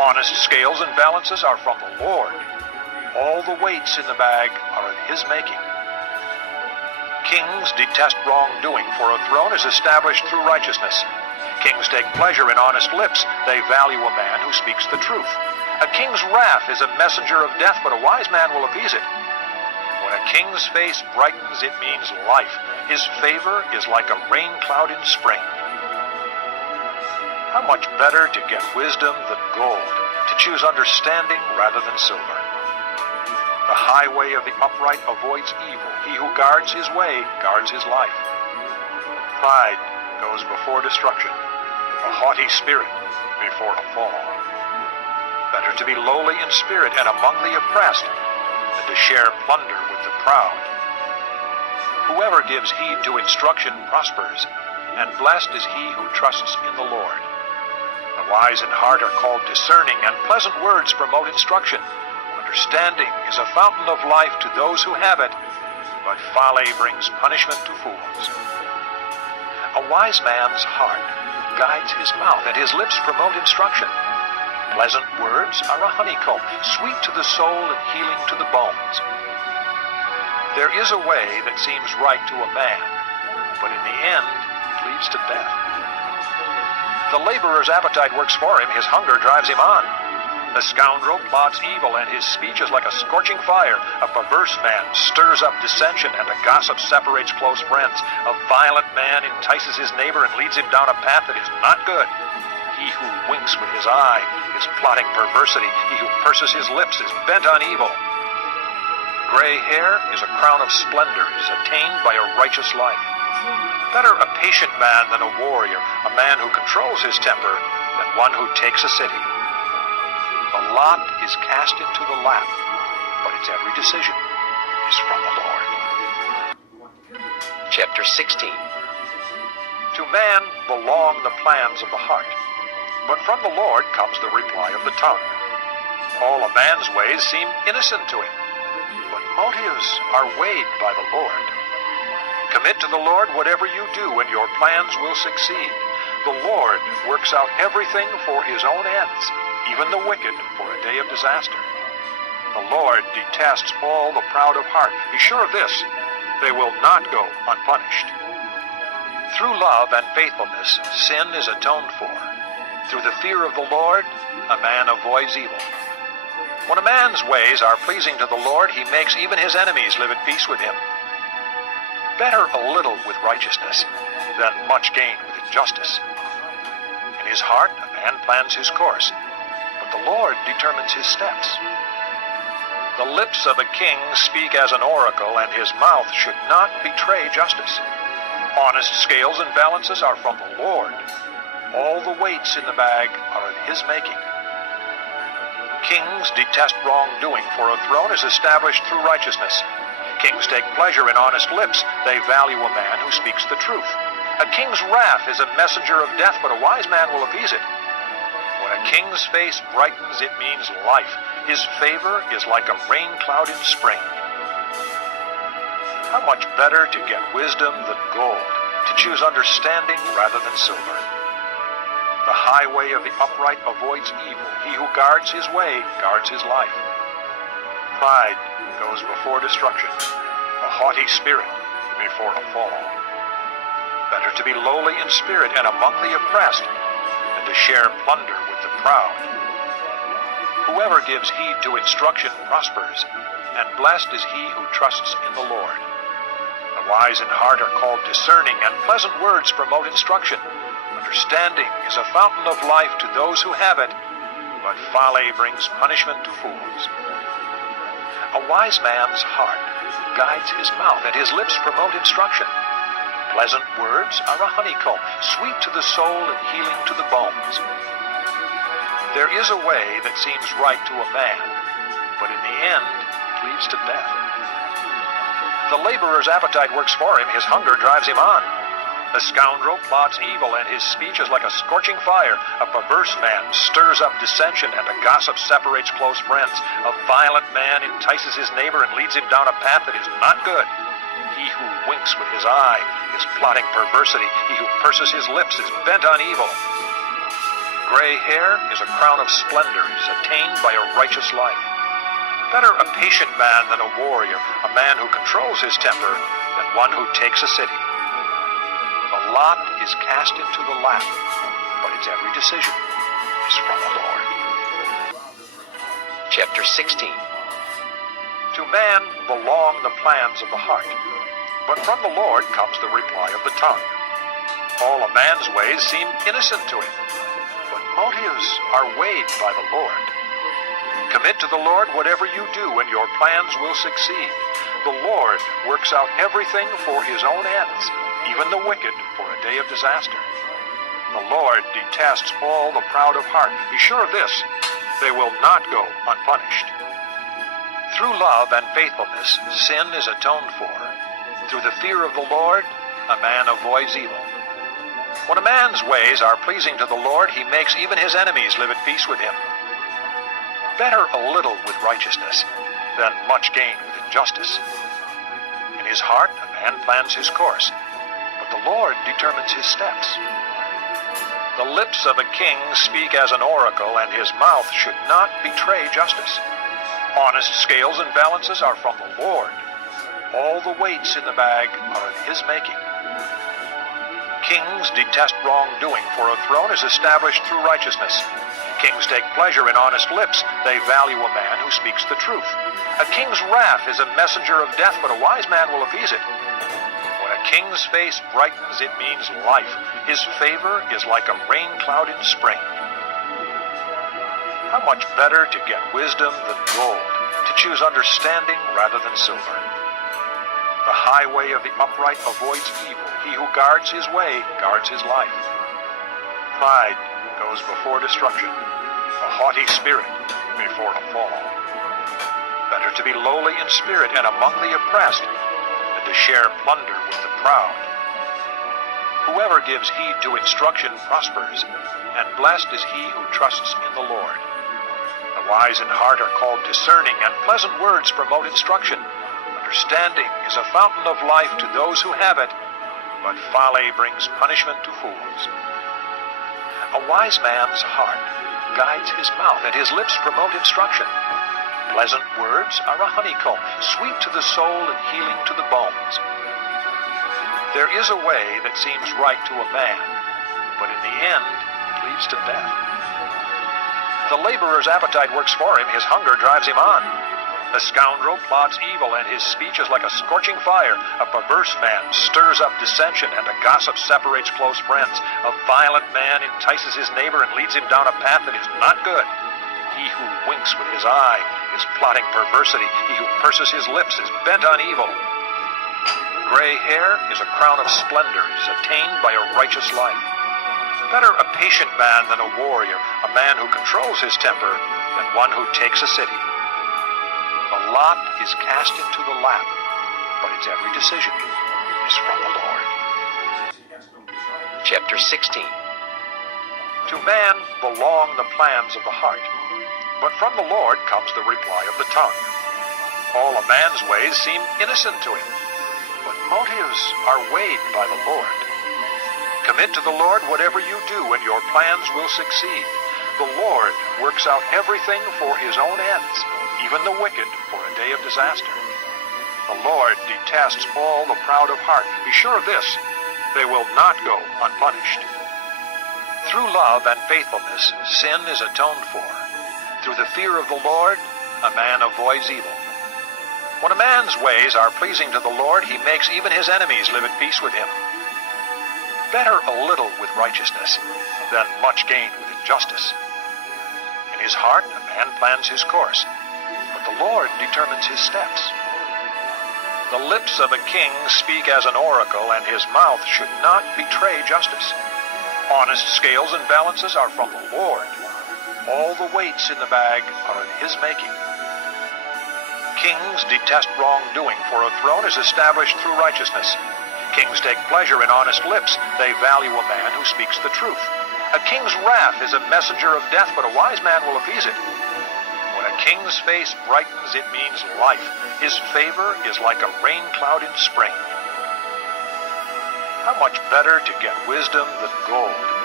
Honest scales and balances are from the Lord. All the weights in the bag are of his making. Kings detest wrongdoing, for a throne is established through righteousness. Kings take pleasure in honest lips. They value a man who speaks the truth. A king's wrath is a messenger of death, but a wise man will appease it. When a king's face brightens, it means life. His favor is like a rain cloud in spring. How much better to get wisdom than gold, to choose understanding rather than silver. The highway of the upright avoids evil. He who guards his way guards his life. Pride goes before destruction, a haughty spirit before a fall. Better to be lowly in spirit and among the oppressed than to share plunder with the proud. Whoever gives heed to instruction prospers, and blessed is he who trusts in the Lord. The wise in heart are called discerning, and pleasant words promote instruction. Understanding is a fountain of life to those who have it, but folly brings punishment to fools. A wise man's heart guides his mouth, and his lips promote instruction. Pleasant words are a honeycomb, sweet to the soul and healing to the bones. There is a way that seems right to a man, but in the end it leads to death. The laborer's appetite works for him, his hunger drives him on. The scoundrel plots evil, and his speech is like a scorching fire. A perverse man stirs up dissension, and a gossip separates close friends. A violent man entices his neighbor and leads him down a path that is not good. He who winks with his eye is plotting perversity. He who purses his lips is bent on evil. Gray hair is a crown of splendor. It is attained by a righteous life. Better a patient man than a warrior, a man who controls his temper than one who takes a city. The lot is cast into the lap, but its every decision is from the Lord. Chapter 16. To man belong the plans of the heart, but from the Lord comes the reply of the tongue. All a man's ways seem innocent to him, but motives are weighed by the Lord. Commit to the Lord whatever you do, and your plans will succeed. The Lord works out everything for his own ends, even the wicked for a day of disaster. The Lord detests all the proud of heart. Be sure of this, they will not go unpunished. Through love and faithfulness, sin is atoned for. Through the fear of the Lord, a man avoids evil. When a man's ways are pleasing to the Lord, he makes even his enemies live at peace with him. Better a little with righteousness than much gain with injustice. In his heart, a man plans his course, but the Lord determines his steps. The lips of a king speak as an oracle, and his mouth should not betray justice. Honest scales and balances are from the Lord. All the weights in the bag are of his making. Kings detest wrongdoing, for a throne is established through righteousness. Kings take pleasure in honest lips. They value a man who speaks the truth. A king's wrath is a messenger of death, but a wise man will appease it. When a king's face brightens, it means life. His favor is like a rain cloud in spring. How much better to get wisdom than gold, to choose understanding rather than silver. The highway of the upright avoids evil. He who guards his way guards his life. Pride goes before destruction, a haughty spirit before a fall. Better to be lowly in spirit and among the oppressed than to share plunder with the proud. Whoever gives heed to instruction prospers, and blessed is he who trusts in the Lord. The wise in heart are called discerning, and pleasant words promote instruction. Understanding is a fountain of life to those who have it, but folly brings punishment to fools. A wise man's heart guides his mouth, and his lips promote instruction. Pleasant words are a honeycomb, sweet to the soul and healing to the bones. There is a way that seems right to a man, but in the end it leads to death. The laborer's appetite works for him, his hunger drives him on. The scoundrel plots evil, and his speech is like a scorching fire. A perverse man stirs up dissension, and a gossip separates close friends. A violent man entices his neighbor and leads him down a path that is not good. He who winks with his eye is plotting perversity. He who purses his lips is bent on evil. Gray hair is a crown of splendor. It is attained by a righteous life. Better a patient man than a warrior, a man who controls his temper than one who takes a city. The lot is cast into the lap, but its every decision is from the Lord. Chapter 16. To man belong the plans of the heart, but from the Lord comes the reply of the tongue. All a man's ways seem innocent to him, but motives are weighed by the Lord. Commit to the Lord whatever you do, and your plans will succeed. The Lord works out everything for his own ends, even the wicked for a day of disaster. The Lord detests all the proud of heart. Be sure of this, they will not go unpunished. Through love and faithfulness, sin is atoned for. Through the fear of the Lord, a man avoids evil. When a man's ways are pleasing to the Lord, he makes even his enemies live at peace with him. Better a little with righteousness than much gain with injustice. In his heart, a man plans his course, but the Lord determines his steps. The lips of a king speak as an oracle, and his mouth should not betray justice. Honest scales and balances are from the Lord. All the weights in the bag are of his making. Kings detest wrongdoing, for a throne is established through righteousness. Kings take pleasure in honest lips. They value a man who speaks the truth. A king's wrath is a messenger of death, but a wise man will appease it. When a king's face brightens, it means life. His favor is like a rain cloud in spring. How much better to get wisdom than gold, to choose understanding rather than silver. The highway of the upright avoids evil. He who guards his way guards his life. Pride goes before destruction, a haughty spirit before a fall. Better to be lowly in spirit and among the oppressed than to share plunder with the proud. Whoever gives heed to instruction prospers, and blessed is he who trusts in the Lord. The wise in heart are called discerning, and pleasant words promote instruction. Understanding is a fountain of life to those who have it, but folly brings punishment to fools. A wise man's heart guides his mouth, and his lips promote instruction. Pleasant words are a honeycomb, sweet to the soul and healing to the bones. There is a way that seems right to a man, but in the end it leads to death. The laborer's appetite works for him, his hunger drives him on. The scoundrel plots evil, and his speech is like a scorching fire. A perverse man stirs up dissension, and a gossip separates close friends. A violent man entices his neighbor and leads him down a path that is not good. He who winks with his eye is plotting perversity. He who purses his lips is bent on evil. Gray hair is a crown of splendor. It is attained by a righteous life. Better a patient man than a warrior, a man who controls his temper than one who takes a city. The lot is cast into the lap, but its every decision is from the Lord. Chapter 16. To man belong the plans of the heart, but from the Lord comes the reply of the tongue. All a man's ways seem innocent to him, but motives are weighed by the Lord. Commit to the Lord whatever you do, and your plans will succeed. The Lord works out everything for his own ends, even the wicked for a day of disaster. The Lord detests all the proud of heart. Be sure of this, they will not go unpunished. Through love and faithfulness, sin is atoned for. Through the fear of the Lord, a man avoids evil. When a man's ways are pleasing to the Lord, he makes even his enemies live at peace with him. Better a little with righteousness than much gain with injustice. In his heart, a man plans his course, but the Lord determines his steps. The lips of a king speak as an oracle, and his mouth should not betray justice. Honest scales and balances are from the Lord. All the weights in the bag are of his making. Kings detest wrongdoing, for a throne is established through righteousness. Kings take pleasure in honest lips. They value a man who speaks the truth. A king's wrath is a messenger of death, but a wise man will appease it. When a king's face brightens, it means life. His favor is like a rain cloud in spring. How much better to get wisdom than gold,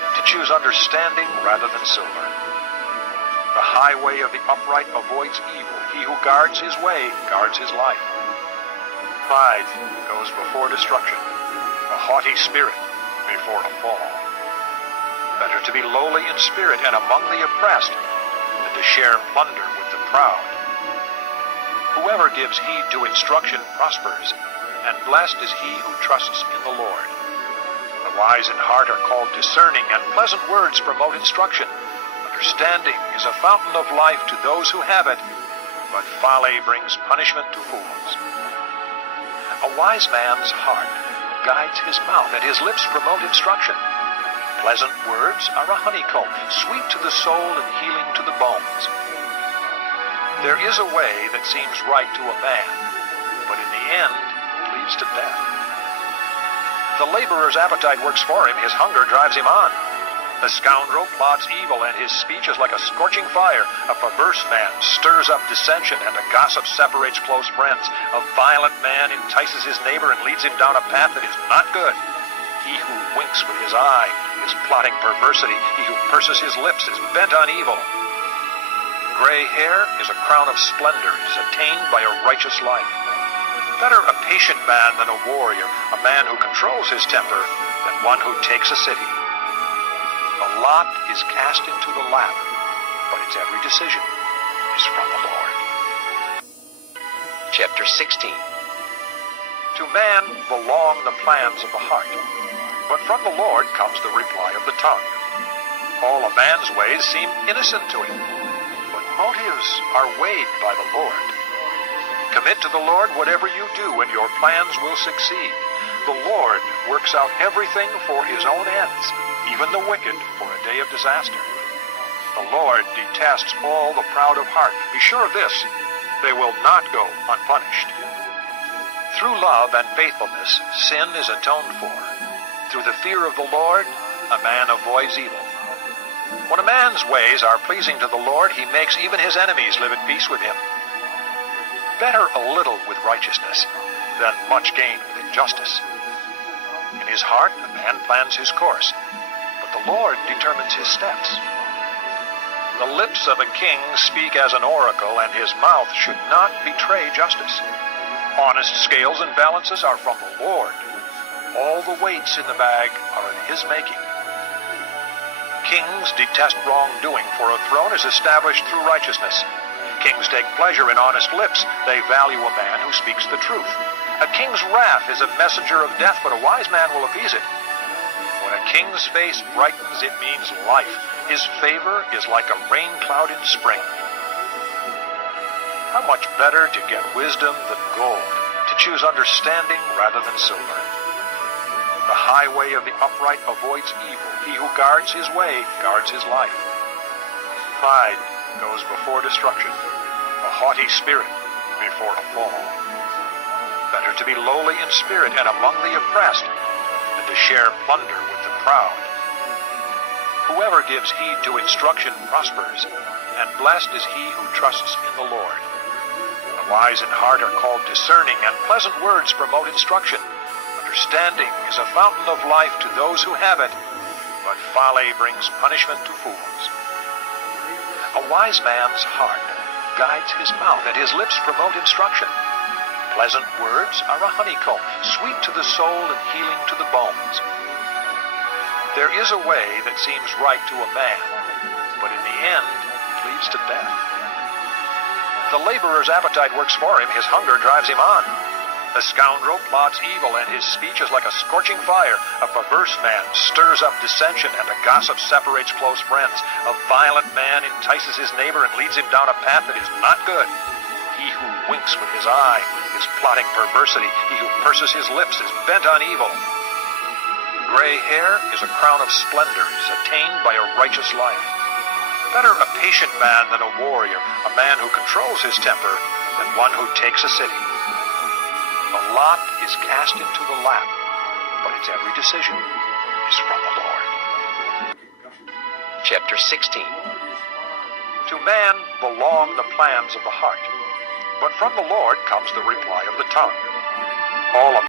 to choose understanding rather than silver. The highway of the upright avoids evil. He who guards his way guards his life. Pride goes before destruction, a haughty spirit before a fall. Better to be lowly in spirit and among the oppressed than to share plunder with the proud. Whoever gives heed to instruction prospers, and blessed is he who trusts in the Lord. The wise in heart are called discerning, and pleasant words promote instruction. Understanding is a fountain of life to those who have it, but folly brings punishment to fools. A wise man's heart guides his mouth, and his lips promote instruction. Pleasant words are a honeycomb, sweet to the soul and healing to the bones. There is a way that seems right to a man, but in the end it leads to death. The laborer's appetite works for him, his hunger drives him on. The scoundrel plots evil, and his speech is like a scorching fire. A perverse man stirs up dissension, and a gossip separates close friends. A violent man entices his neighbor and leads him down a path that is not good. He who winks with his eye is plotting perversity. He who purses his lips is bent on evil. Gray hair is a crown of splendor. It is attained by a righteous life. Better a patient man than a warrior, a man who controls his temper than one who takes a city. The lot is cast into the lap, but its every decision is from the Lord. Chapter 16. To man belong the plans of the heart, but from the Lord comes the reply of the tongue. All a man's ways seem innocent to him, but motives are weighed by the Lord. Commit to the Lord whatever you do, and your plans will succeed. The Lord works out everything for his own ends, even the wicked for a day of disaster. The Lord detests all the proud of heart. Be sure of this, they will not go unpunished. Through love and faithfulness, sin is atoned for. Through the fear of the Lord, a man avoids evil. When a man's ways are pleasing to the Lord, he makes even his enemies live at peace with him. Better a little with righteousness than much gain with injustice. In his heart, a man plans his course, but the Lord determines his steps. The lips of a king speak as an oracle, and his mouth should not betray justice. Honest scales and balances are from the Lord. All the weights in the bag are of his making. Kings detest wrongdoing, for a throne is established through righteousness. Kings take pleasure in honest lips. They value a man who speaks the truth. A king's wrath is a messenger of death, but a wise man will appease it. When a king's face brightens, it means life. His favor is like a rain cloud in spring. How much better to get wisdom than gold, to choose understanding rather than silver. The highway of the upright avoids evil. He who guards his way guards his life. Pride goes before destruction, a haughty spirit before a fall. Better to be lowly in spirit and among the oppressed than to share plunder with the proud. Whoever gives heed to instruction prospers, and blessed is he who trusts in the Lord. The wise in heart are called discerning, and pleasant words promote instruction. Understanding is a fountain of life to those who have it, but folly brings punishment to fools. A wise man's heart guides his mouth, and his lips promote instruction. Pleasant words are a honeycomb, sweet to the soul and healing to the bones. There is a way that seems right to a man, but in the end it leads to death. The laborer's appetite works for him, his hunger drives him on. The scoundrel plots evil, and his speech is like a scorching fire. A perverse man stirs up dissension, and a gossip separates close friends. A violent man entices his neighbor and leads him down a path that is not good. He who winks with his eye is plotting perversity. He who purses his lips is bent on evil. Gray hair is a crown of splendor. It is attained by a righteous life. Better a patient man than a warrior, a man who controls his temper than one who takes a city. The lot is cast into the lap, but its every decision is from the Lord. Chapter 16. To man belong the plans of the heart, but from the Lord comes the reply of the tongue. All